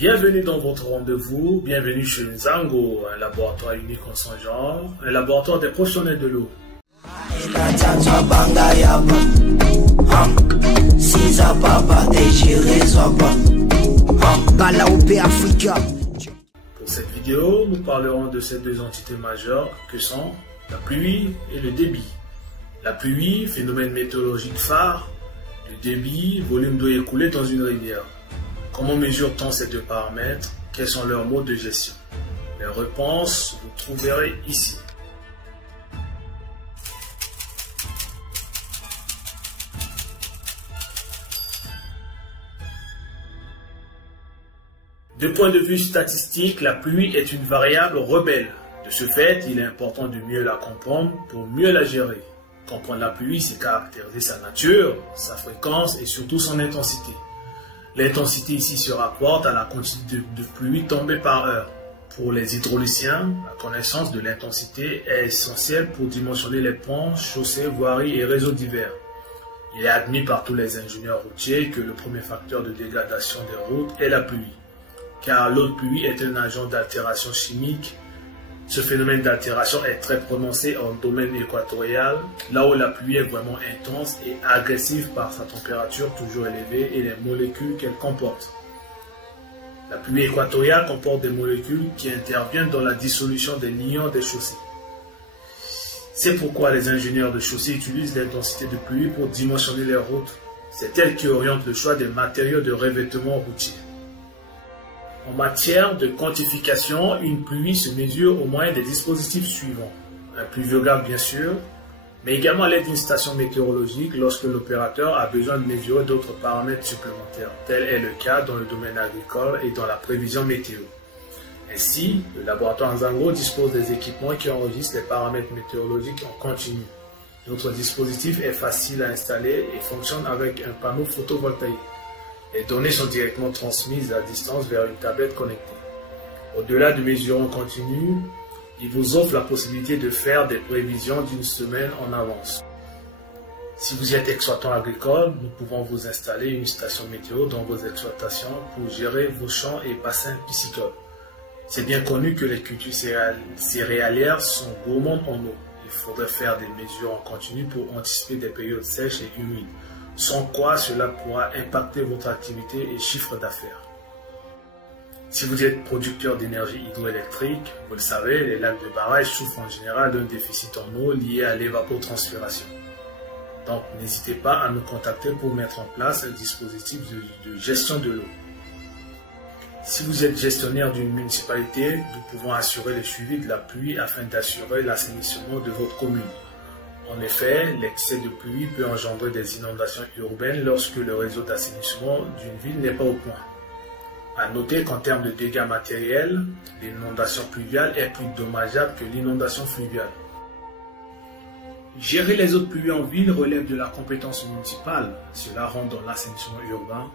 Bienvenue dans votre rendez-vous, bienvenue chez Nzango, un laboratoire unique en son genre, un laboratoire des professionnels de l'eau. Pour cette vidéo, nous parlerons de ces deux entités majeures que sont la pluie et le débit. La pluie, phénomène météorologique phare, le débit, volume d'eau écoulé dans une rivière. Comment mesure-t-on ces deux paramètres? Quels sont leurs modes de gestion? Les réponses, vous trouverez ici. De point de vue statistique, la pluie est une variable rebelle. De ce fait, il est important de mieux la comprendre pour mieux la gérer. Comprendre la pluie, c'est caractériser sa nature, sa fréquence et surtout son intensité. L'intensité ici se rapporte à la quantité de pluie tombée par heure. Pour les hydrauliciens, la connaissance de l'intensité est essentielle pour dimensionner les ponts, chaussées, voiries et réseaux divers. Il est admis par tous les ingénieurs routiers que le premier facteur de dégradation des routes est la pluie, car l'eau de pluie est un agent d'altération chimique. Ce phénomène d'altération est très prononcé en domaine équatorial, là où la pluie est vraiment intense et agressive par sa température toujours élevée et les molécules qu'elle comporte. La pluie équatoriale comporte des molécules qui interviennent dans la dissolution des liants des chaussées. C'est pourquoi les ingénieurs de chaussée utilisent l'intensité de pluie pour dimensionner les routes. C'est elle qui oriente le choix des matériaux de revêtement routier. En matière de quantification, une pluie se mesure au moyen des dispositifs suivants. Un pluviographe bien sûr, mais également à l'aide d'une station météorologique lorsque l'opérateur a besoin de mesurer d'autres paramètres supplémentaires. Tel est le cas dans le domaine agricole et dans la prévision météo. Ainsi, le laboratoire Nzango dispose des équipements qui enregistrent les paramètres météorologiques en continu. Notre dispositif est facile à installer et fonctionne avec un panneau photovoltaïque. Les données sont directement transmises à distance vers une tablette connectée. Au-delà de mesurer en continu, il vous offre la possibilité de faire des prévisions d'une semaine en avance. Si vous êtes exploitant agricole, nous pouvons vous installer une station météo dans vos exploitations pour gérer vos champs et bassins piscicoles. C'est bien connu que les cultures céréalières sont gourmandes en eau. Il faudrait faire des mesures en continu pour anticiper des périodes sèches et humides, sans quoi cela pourra impacter votre activité et chiffre d'affaires. Si vous êtes producteur d'énergie hydroélectrique, vous le savez, les lacs de barrage souffrent en général d'un déficit en eau lié à l'évapotranspiration. Donc n'hésitez pas à nous contacter pour mettre en place un dispositif de gestion de l'eau. Si vous êtes gestionnaire d'une municipalité, nous pouvons assurer le suivi de la pluie afin d'assurer l'assainissement de votre commune. En effet, l'excès de pluie peut engendrer des inondations urbaines lorsque le réseau d'assainissement d'une ville n'est pas au point. À noter qu'en termes de dégâts matériels, l'inondation pluviale est plus dommageable que l'inondation fluviale. Gérer les eaux de pluie en ville relève de la compétence municipale. Cela rentre dans l'assainissement urbain.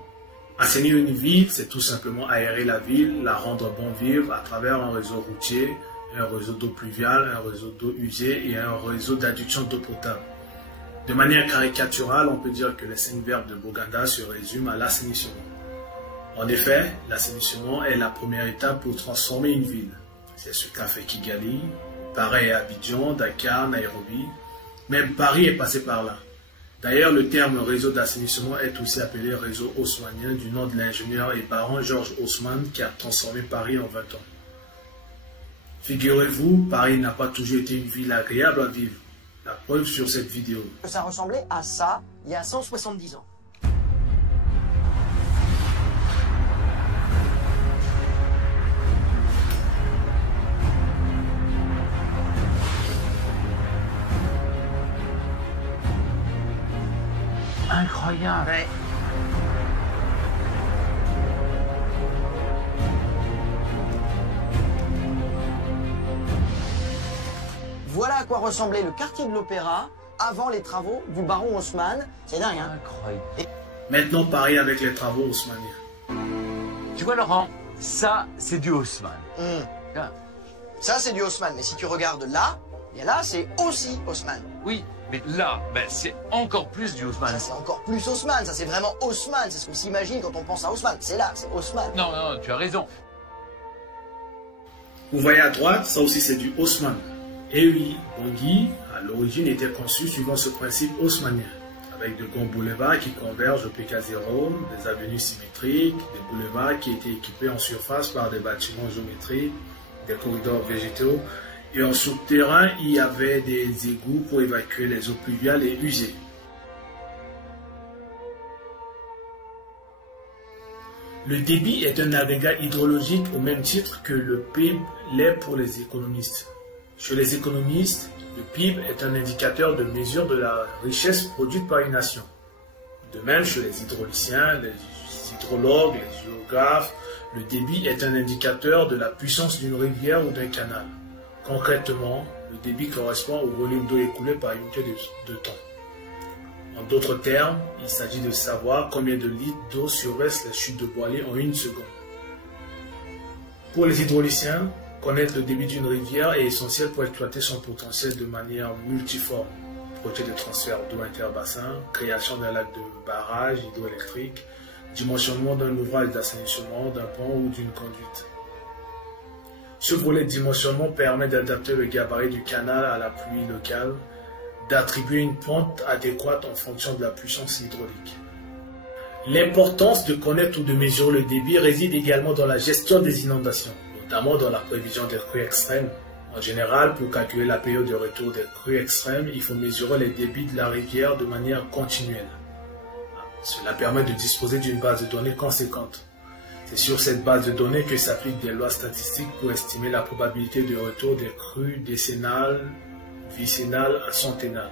Assainir une ville, c'est tout simplement aérer la ville, la rendre bon vivre à travers un réseau routier, un réseau d'eau pluviale, un réseau d'eau usée et un réseau d'adduction d'eau potable. De manière caricaturale, on peut dire que les 5 verbes de Boganda se résument à l'assainissement. En effet, l'assainissement est la première étape pour transformer une ville. C'est ce qu'a fait Kigali, pareil à Abidjan, Dakar, Nairobi. Même Paris est passé par là. D'ailleurs, le terme réseau d'assainissement est aussi appelé réseau haussmannien du nom de l'ingénieur et baron Georges Haussmann qui a transformé Paris en 20 ans. Figurez-vous, Paris n'a pas toujours été une ville agréable à vivre. La preuve sur cette vidéo. Ça ressemblait à ça il y a 170 ans. Incroyable. Ouais. Voilà à quoi ressemblait le quartier de l'Opéra avant les travaux du baron Haussmann. C'est dingue, hein? Incroyable. Maintenant, Paris avec les travaux haussmanniens. Tu vois, Laurent, ça, c'est du Haussmann. Là. Ça, c'est du Haussmann. Mais si tu regardes là, et là, c'est aussi Haussmann. Oui, Mais là, ben, c'est encore plus du Haussmann. Ça, c'est encore plus Haussmann. Ça, c'est vraiment Haussmann. C'est ce qu'on s'imagine quand on pense à Haussmann. C'est là, c'est Haussmann. Non, non, tu as raison. Vous voyez à droite, ça aussi c'est du Haussmann. Et oui, Bangui, à l'origine, était conçu suivant ce principe haussmannien, avec de grands boulevards qui convergent au PK0, des avenues symétriques, des boulevards qui étaient équipés en surface par des bâtiments géométriques, des corridors végétaux, et en souterrain, il y avait des égouts pour évacuer les eaux pluviales et usées. Le débit est un agrégat hydrologique au même titre que le PIB l'est pour les économistes. Chez les économistes, le PIB est un indicateur de mesure de la richesse produite par une nation. De même, chez les hydrauliciens, les hydrologues, les géographes, le débit est un indicateur de la puissance d'une rivière ou d'un canal. Concrètement, le débit correspond au volume d'eau écoulé par unité de temps. En d'autres termes, il s'agit de savoir combien de litres d'eau surversent les chutes de Boilly en une seconde. Pour les hydrauliciens, connaître le débit d'une rivière est essentiel pour exploiter son potentiel de manière multiforme. Projet de transfert d'eau interbassin, création d'un lac de barrage hydroélectrique, dimensionnement d'un ouvrage d'assainissement, d'un pont ou d'une conduite. Ce volet de dimensionnement permet d'adapter le gabarit du canal à la pluie locale, d'attribuer une pente adéquate en fonction de la puissance hydraulique. L'importance de connaître ou de mesurer le débit réside également dans la gestion des inondations, notamment dans la prévision des crues extrêmes. En général, pour calculer la période de retour des crues extrêmes, il faut mesurer les débits de la rivière de manière continuelle. Cela permet de disposer d'une base de données conséquente. C'est sur cette base de données que s'appliquent des lois statistiques pour estimer la probabilité de retour des crues décennales, vicennales à centennales.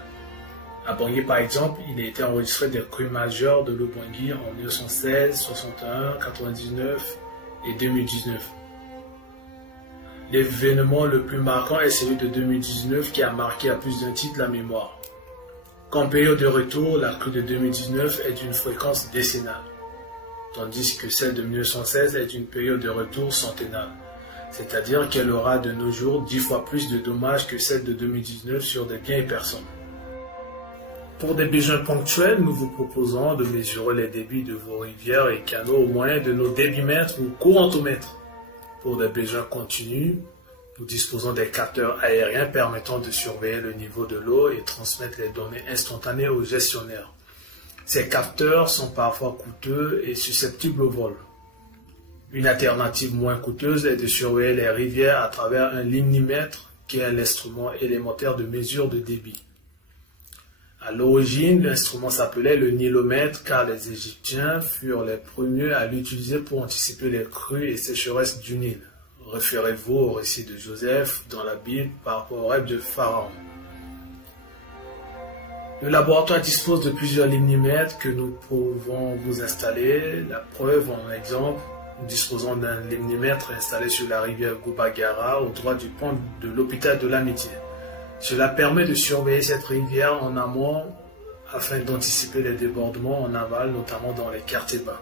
À Bangui, par exemple, il a été enregistré des crues majeures de l'eau Bangui en 1916, 61, 99 et 2019. L'événement le plus marquant est celui de 2019 qui a marqué à plus d'un titre la mémoire. Comme période de retour, la crue de 2019 est d'une fréquence décennale, tandis que celle de 1916 est d'une période de retour centennale, c'est-à-dire qu'elle aura de nos jours 10 fois plus de dommages que celle de 2019 sur des biens et personnes. Pour des besoins ponctuels, nous vous proposons de mesurer les débits de vos rivières et canaux au moyen de nos débitmètres ou courantomètres. Pour des besoins continus, nous disposons des capteurs aériens permettant de surveiller le niveau de l'eau et transmettre les données instantanées aux gestionnaires. Ces capteurs sont parfois coûteux et susceptibles au vol. Une alternative moins coûteuse est de surveiller les rivières à travers un limnimètre qui est l'instrument élémentaire de mesure de débit. À l'origine, l'instrument s'appelait le nilomètre car les Égyptiens furent les premiers à l'utiliser pour anticiper les crues et sécheresses du Nil. Référez-vous au récit de Joseph dans la Bible par rapport au rêve de Pharaon. Le laboratoire dispose de plusieurs limnimètres que nous pouvons vous installer. La preuve en exemple, nous disposons d'un limnimètre installé sur la rivière Goubagara au droit du pont de l'hôpital de l'Amitié. Cela permet de surveiller cette rivière en amont afin d'anticiper les débordements en aval, notamment dans les quartiers bas.